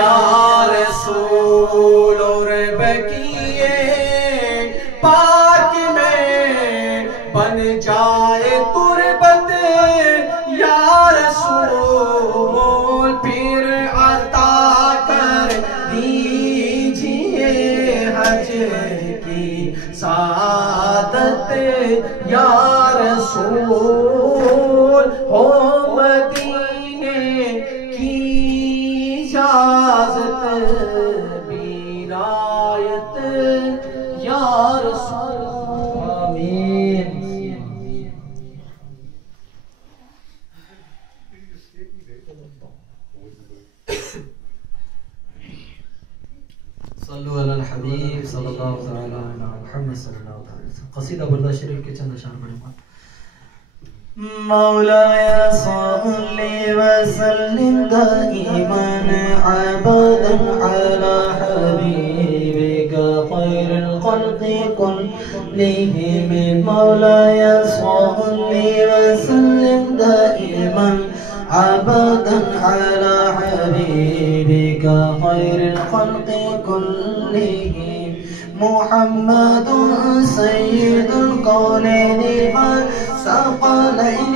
یا رسول اور بقیے پاک میں بن جائے تربت یا رسول پھر عطا کر دیجئے حج کی سعادت یا رسول ہو مدینے کی اجازت بیرایت یا رسول آمین صلو علی الحبیب صلی اللہ علیہ محمد صلی اللہ علیہ وسلم. قصیدہ بردہ شریف کے چند اشعار پڑھیں گے. مولاي صل وسلم دائما ابدا على حبيبك خير الخلق كلهم. مولاي صل وسلم دائما ابدا على حبيبك خير الخلق كلهم. محمد سيد القولين والثقلين